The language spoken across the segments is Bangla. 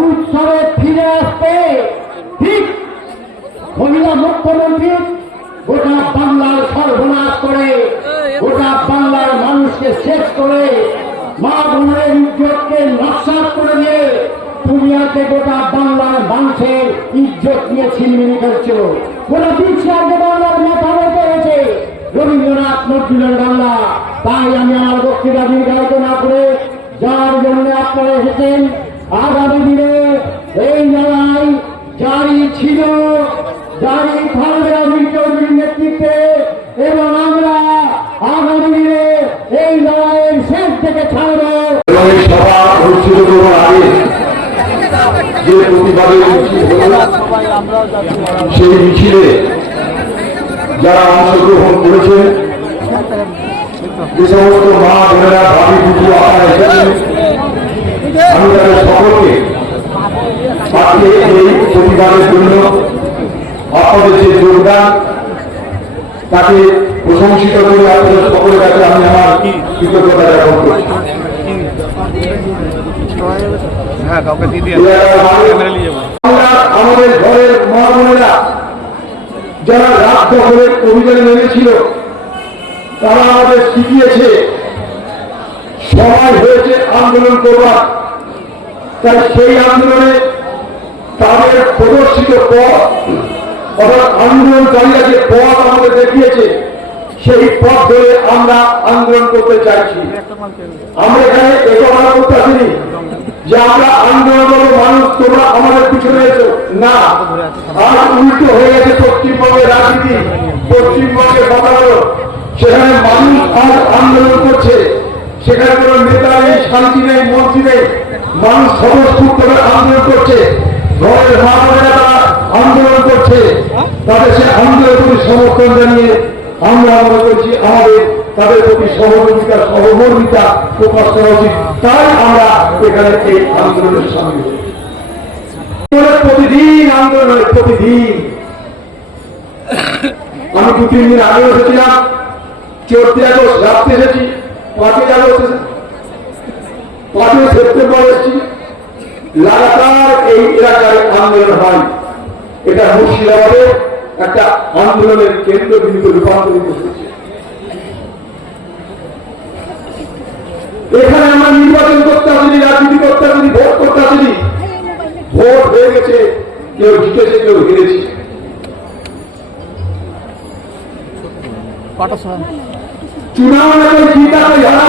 উৎসবে ফিরে আসতে ঠিক মহিলা মুখ্যমন্ত্রী গোটা বাংলার সর্বনাশ করে, গোটা বাংলার মানুষকে শেষ করে মা বোনের ইজ্জতকে নকশাত করে দিয়ে আজকে গোটা বাংলার মানুষের ইজ্জত নিয়ে ছিনমিনি করছ। গোটা বিশ্বে আজকে বাংলার মাথা রেখে হয়েছে রবীন্দ্রনাথ নজরুলের বাংলা। তাই আমি আমার বক্তৃতা দীর্ঘায়িত না করে যার জন্য আপনারা এসেছেন আগামী দিনে এই লড়াই জারি ছিল, জারি থাকবে অমিত নেতৃত্বে এবং আমরা আগামী দিনে এই লড়াইয়ের শেষ থেকে ছাড়বো। সেই মিছিলে যারা অংশগ্রহণ করেছেন, যে সমস্ত মা বোনেরা ভাবি পুজো আপনারা এসেছেন আমি তাদের সকলকে আজকে এই প্রতিবাদের জন্য আপনাদের যে যোগদান তাকে প্রশংসিত করে আপনাদের সকলের কাছে আমি আমার কৃতজ্ঞতা জ্ঞাপন করছি। হ্যাঁ আমাদের ঘরের মা বোনেরা যারা রাত দখলের অভিযানে নেমেছিল তারা আমাদের শিখিয়েছে সময় হয়েছে আন্দোলন করবার। তাই সেই আন্দোলনে তাদের প্রদর্শিত পথ অর্থাৎ আন্দোলনকারীরা যে পথ আমাদের দেখিয়েছে, সেই পথ ধরে আমরা আন্দোলন করতে চাইছি। আমরা এখানে এটা মনে করতে আসিনি যে আমরা আন্দোলন মানুষ, তোমরা আমাদের পিছনে এসো। না, আজ উল্টো হয়ে গেছে পশ্চিমবঙ্গের রাজনীতি পশ্চিমবঙ্গের কথা সেখানে মানুষ আজ আন্দোলন করছে, সেখানে কোনো নেতা নেই, শান্তি নেই, মন্ত্রী নেই। মানুষ স্বতঃস্ফূর্তভাবে আন্দোলন করছে। ঘরের মা আন্দোলন করছে, তাদের সে আন্দোলনের প্রতি সমর্থন জানিয়ে আমরা মনে করছি আমাদের, তাদের প্রতি সহযোগিতা, সহমর্মিতা প্রকাশ করা উচিত। তাই আমরা এখানে এই আন্দোলনের সামিল প্রতিদিন আন্দোলন হয় প্রতিদিন। আমি দু তিন দিন আগে এসেছিলাম চৌদ্দ আগস্ট, রাত্রে এসেছি, পাঁচই আগস্ট পাঁচই সেপ্টেম্বর এসেছি লাগাতার এই এলাকায় আন্দোলন হয়। এটা মুর্শিদাবাদের একটা আন্দোলনের কেন্দ্রবিন্দু রূপান্তরিত হয়েছে। এখানে আমরা নির্বাচন করতে আসিনি রাজনীতি করতে আসিনি ভোট করতে আসিনি ভোট হয়ে গেছে। কেউ জিতেছে কেউ হেরেছে। চুনাও নাকি জিতা যারা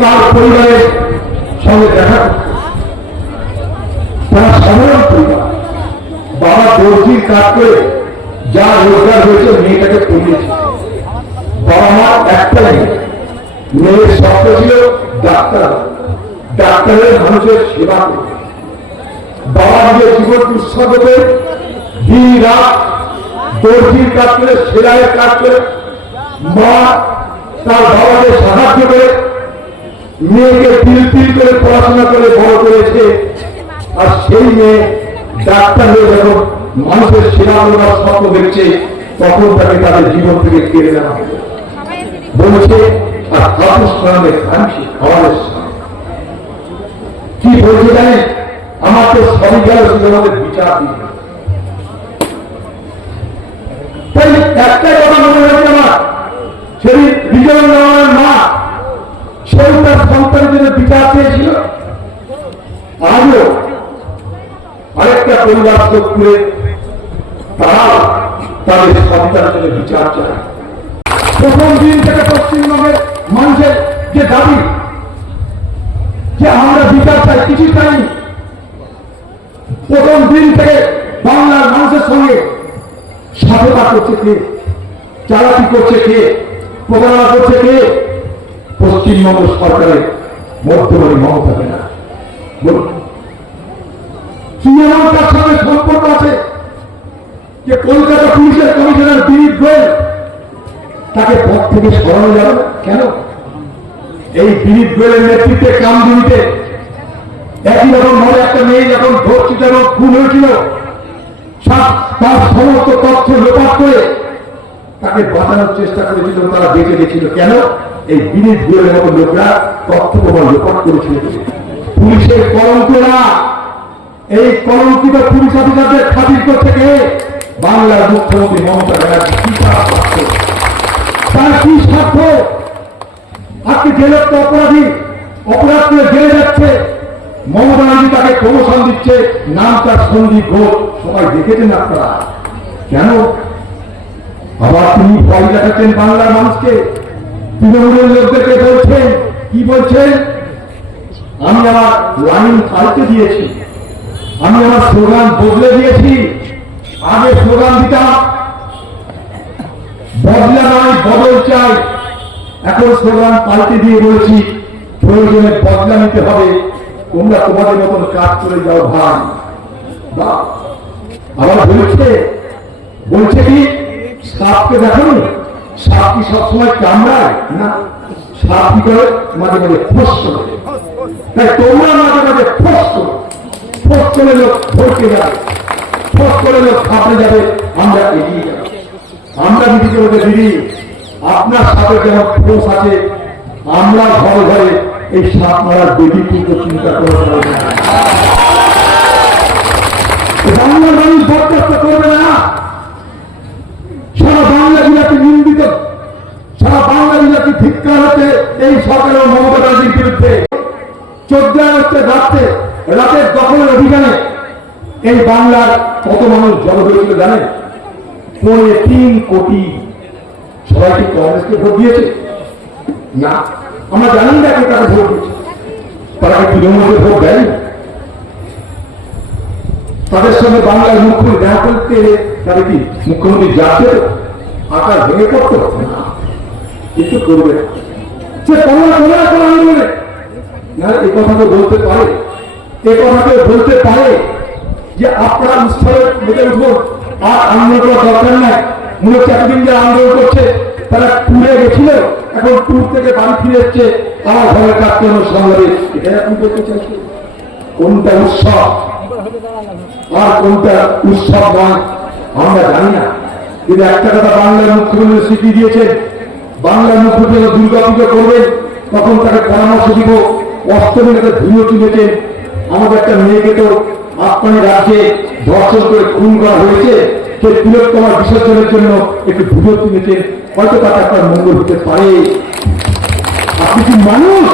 তার পরিবারের পরিবার, বাবা দর্জির কাজ যা রোজগার হয়েছে মেয়েটাকে পড়িয়েছে। বাবা মা একটাই মেয়ের স্বপ্ন ছিল ডাক্তার। ডাক্তারের মানুষের সেবা করবে। বাবা নিজের জীবন উৎসর্গ করে দিন রাত দর্জির কাজ করে, সেলাইয়ের কাজ করে, মা তার বাবাকে সাহায্য করে, মেয়েকে তিল তিল করে পড়াশোনা করে, বড় করেছে। আর সেই মেয়ে ডাক্তার হয়ে যখন মানুষের সেবা করার স্বপ্ন দেখছে, তখন তাকে তাদের জীবন থেকে কেড়ে নেওয়া বলছে, আর কাপুস্থানে খানছি খাওয়ার কি বলছে জানেন? আমার তো শুধু বিচার তাই বিচার চেয়েছিল। আরেকটা পরিবার সন্তানের জন্য বিচার চায়। প্রথম পশ্চিমবঙ্গের মানুষের যে দাবি যে আমরা বিচার চাই কিছু চাইনি। প্রথম দিন থেকে বাংলার মানুষের সঙ্গে সাধনা করছে কে? চালাকি করছে কে? প্রতারণা করছে কে? পশ্চিমবঙ্গ সরকারের মধ্যমণি মমতা ব্যানার্জি। বলুন। কি সঙ্গে সম্পর্ক আছে যে কলকাতা পুলিশের কমিশনার দিলীপ গোয়েল তাকে পথ থেকে সরানো যাবে কেন? এই দিলীপ গোয়েলের নেতৃত্বে কামদুনিতে একই রকম ভাবে একটা মেয়ে যখন ধর্ষিত এবং খুন হয়েছিল তার সমস্ত তথ্য লোপাট করে তাকে বাঁচানোর চেষ্টা করেছিল তারা বেঁচে গেছিল। কেন? এই বিনীত গোয়েলের মতো লোকরা তথ্য প্রমাণ লোপাট করেছিল। পুলিশের কলঙ্ক না এই কলঙ্কিত পুলিশ অফিসারদের খাতির করতে কে বাংলার মুখ্যমন্ত্রী মমতা ব্যানার্জি কি তার কি স্বার্থ আজকে যে লোকটা অপরাধী অপরাধ করে জেলে যাচ্ছে। মমতা ব্যানার্জি তাকে প্রমোশন দিচ্ছে, নাম তার সন্দীপ ঘোষ সবাই দেখেছেন আপনারা। কেন? আবার তিনি ভয় দেখাচ্ছেন বাংলার মানুষকে। তৃণমূলের লোকদেরকে বলছেন, কি বলছেন? আমি আমার লাইন পাল্টে দিয়েছি। আমি আমার স্লোগান বদলে দিয়েছি। আগে স্লোগান দিতাম, বদলা নয়, বদল চাই। এখন স্লোগান পাল্টে দিয়ে বলেছি, প্রয়োজনে বদলা নিতে হবে। তোমরা তোমাদের মতন কাজ করে যাও ভাই। আবার বলছে বলছে কি, সাপকে দেখো সাপ কি সবসময় কামড়ায় না? সাপ কি করে? মাঝে মাঝে ফোস করে। তাই তোমরা মাঝে মাঝে ফোস করো। ফোস করে লোক ভরকে যাবে। ফোস করে লোক খাপড়ে যাবে। আমরা এগিয়ে যাব। আমরা দিদিকে বলতে দিদি আপনার সাথে যেমন ফোস আছে, আমরা ঘরে ঘরে এই সাপ মারার বেদি কিন্তু চিন্তা করে বাংলার মানুষ বরখাস্ত করবে না। সারা বাংলা জেলাকে নিন্দিত, সারা বাংলা জেলাকে এই মমতা ব্যানার্জির বিরুদ্ধে। চোদ্দ রাত্রে রাতের দখলের অভিযানে এই বাংলার কত মানুষ জানেন পৌনে তিন কোটি সবাই কি কংগ্রেসকে ভোট দিয়েছে? না, আমরা জানি না কে তারা ভোট দিয়েছে তারা তৃণমূলকে ভোট দেয়নি? তাদের সঙ্গে বাংলার মুখ্যমন্ত্রী দেখা করতে তাদের কি মুখ্যমন্ত্রী যাচ্ছে আকার ভেঙে পড়তো? না কিছু করবে সে কোনো না কোনো আন্দোলনে না এই কথা তো বলতে পারে। এ কথা তো বলতে পারে যে আপনারা উৎসবে মেতে উঠুন আর আন্দোলন দরকার নাই। হচ্ছে এতদিন যারা আন্দোলন করছে, তারা টুরে গেছিল, এখন ট্যুর থেকে বাড়ি ফিরে এসছে আমার ঘরের কাজ কেন সংগ্রামে এটা আপনি করতে চাইছেন, কোনটা উৎসব? আর কোনটা উৎসব নয়, আমরা জানি না। একটা কথা বাংলার মুখ্যমন্ত্রী স্বীকৃতি দিয়েছেন, বাংলার মুখ্যমন্ত্রী দুর্গা পুজো করবেন, তখন তাকে পরামর্শ দিব অষ্টমী তাকে ধুলো তুলেছেন। আমাদের একটা মেয়েকে তো আপনার রাজ্যে ধর্ষণ করে খুন করা হয়েছে। সে তিলোত্তমার বিসর্জনের জন্য একটু ধুলো তুলেছেন। হয়তো তাকে আপনার মঙ্গল হতে পারে। আপনি কি মানুষ?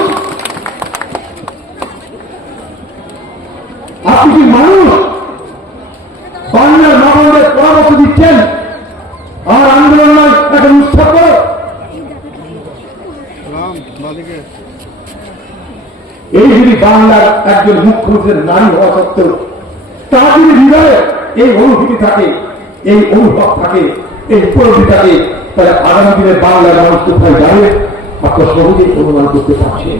আপনি কি মানুষ? বাংলার পরামর্শ দিচ্ছেন। আর আন্দোলন নয় একটা উৎসব এই যদি বাংলার একজন মুখ্যমন্ত্রীর নারী হওয়া সত্ত্বেও তার যদি হৃদয়ে এই অনুভূতি থাকে এই অনুভব থাকে, এই উপলব্ধি থাকে, তাহলে আগামী দিনে বাংলার মানুষ কোথায় যাবে? আপনার সহজেই অনুমান করতে পারছেন